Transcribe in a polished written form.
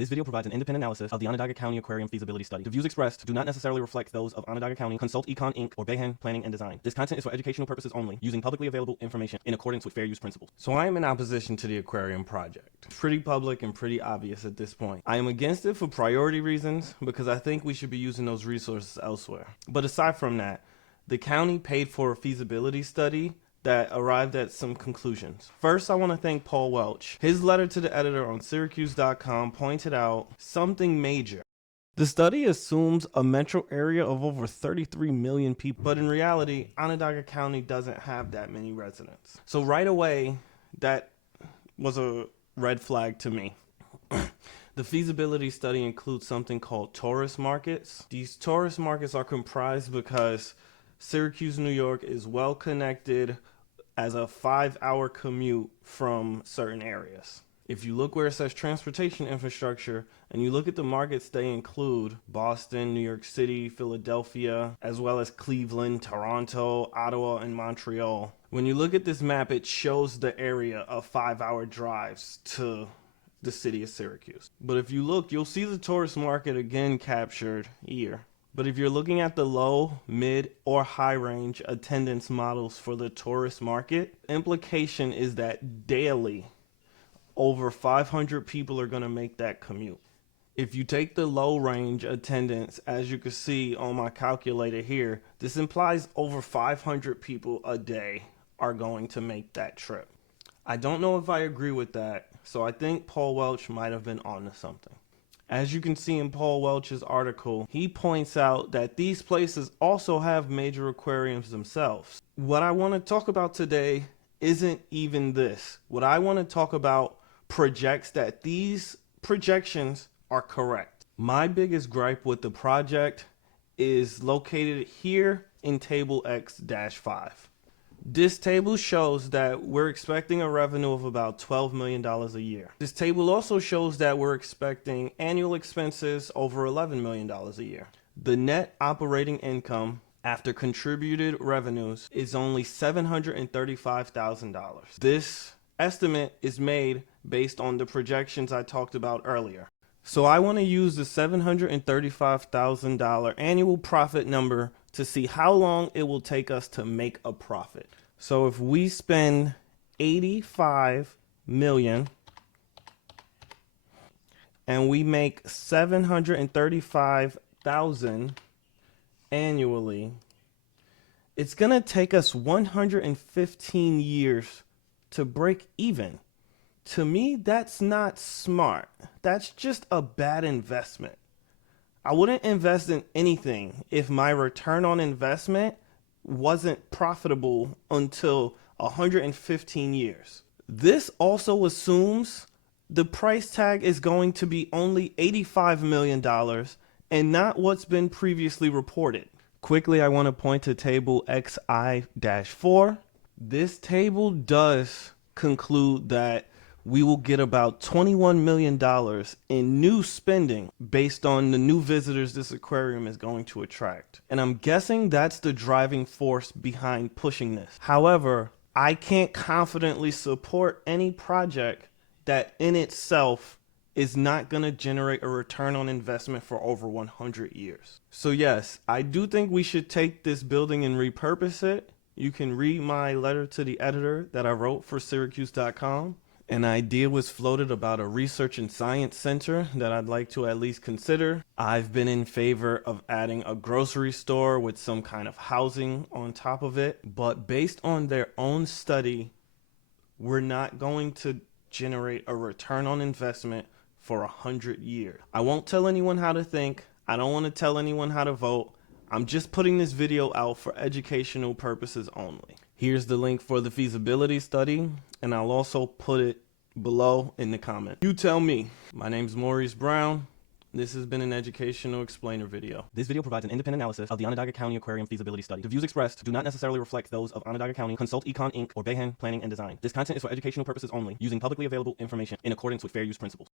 This video provides an independent analysis of the Onondaga County Aquarium feasibility study. The views expressed do not necessarily reflect those of Onondaga County, Consult Econ Inc., or Bayhan Planning and Design. This content is for educational purposes only, using publicly available information in accordance with fair use principles. So I am in opposition to the Aquarium project. Pretty public and pretty obvious at this point. I am against it for priority reasons because I think we should be using those resources elsewhere. But aside from that, the county paid for a feasibility study that arrived at some conclusions. First, I want to thank Paul Welch. His letter to the editor on Syracuse.com pointed out something major. The study assumes a metro area of over 33 million people, but in reality, Onondaga County doesn't have that many residents. So right away, that was a red flag to me. The feasibility study includes something called tourist markets. These tourist markets are comprised because Syracuse, New York is well connected as a 5-hour commute from certain areas. If you look where it says transportation infrastructure and you look at the markets they include, Boston, New York City, Philadelphia, as well as Cleveland, Toronto, Ottawa, and Montreal. When you look at this map, it shows the area of 5-hour drives to the city of Syracuse. But if you look, you'll see the tourist market again captured here. But if you're looking at the low, mid, or high range attendance models for the tourist market, implication is that daily, over 500 people are going to make that commute. If you take the low range attendance, as you can see on my calculator here, this implies over 500 people a day are going to make that trip. I don't know if I agree with that, so I think Paul Welch might have been onto something. As you can see in Paul Welch's article, he points out that these places also have major aquariums themselves. What I want to talk about today isn't even this. What I want to talk about projects that these projections are correct. My biggest gripe with the project is located here in table X-5. This table shows that we're expecting a revenue of about $12 million a year. This table also shows that we're expecting annual expenses over $11 million a year. The net operating income after contributed revenues is only $735,000. This estimate is made based on the projections I talked about earlier. So I want to use the $735,000 annual profit number to see how long it will take us to make a profit. So if we spend $85 million and we make $735,000 annually, it's going to take us 115 years to break even. To me, that's not smart. That's just a bad investment. I wouldn't invest in anything if my return on investment wasn't profitable until 115 years. This also assumes the price tag is going to be only $85 million and not what's been previously reported. Quickly, I want to point to table XI-4. This table does conclude that we will get about $21 million in new spending based on the new visitors this aquarium is going to attract. And I'm guessing that's the driving force behind pushing this. However, I can't confidently support any project that in itself is not going to generate a return on investment for over 100 years. So yes, I do think we should take this building and repurpose it. You can read my letter to the editor that I wrote for Syracuse.com. An idea was floated about a research and science center that I'd like to at least consider. I've been in favor of adding a grocery store with some kind of housing on top of it, but based on their own study, we're not going to generate a return on investment for 100 years. I won't tell anyone how to think. I don't want to tell anyone how to vote. I'm just putting this video out for educational purposes only. Here's the link for the feasibility study, and I'll also put it below in the comment. You tell me. My name's Maurice Brown. This has been an educational explainer video. This video provides an independent analysis of the Onondaga County Aquarium feasibility study. The views expressed do not necessarily reflect those of Onondaga County, Consult Econ Inc., or Bayhan Planning and Design. This content is for educational purposes only, using publicly available information in accordance with fair use principles.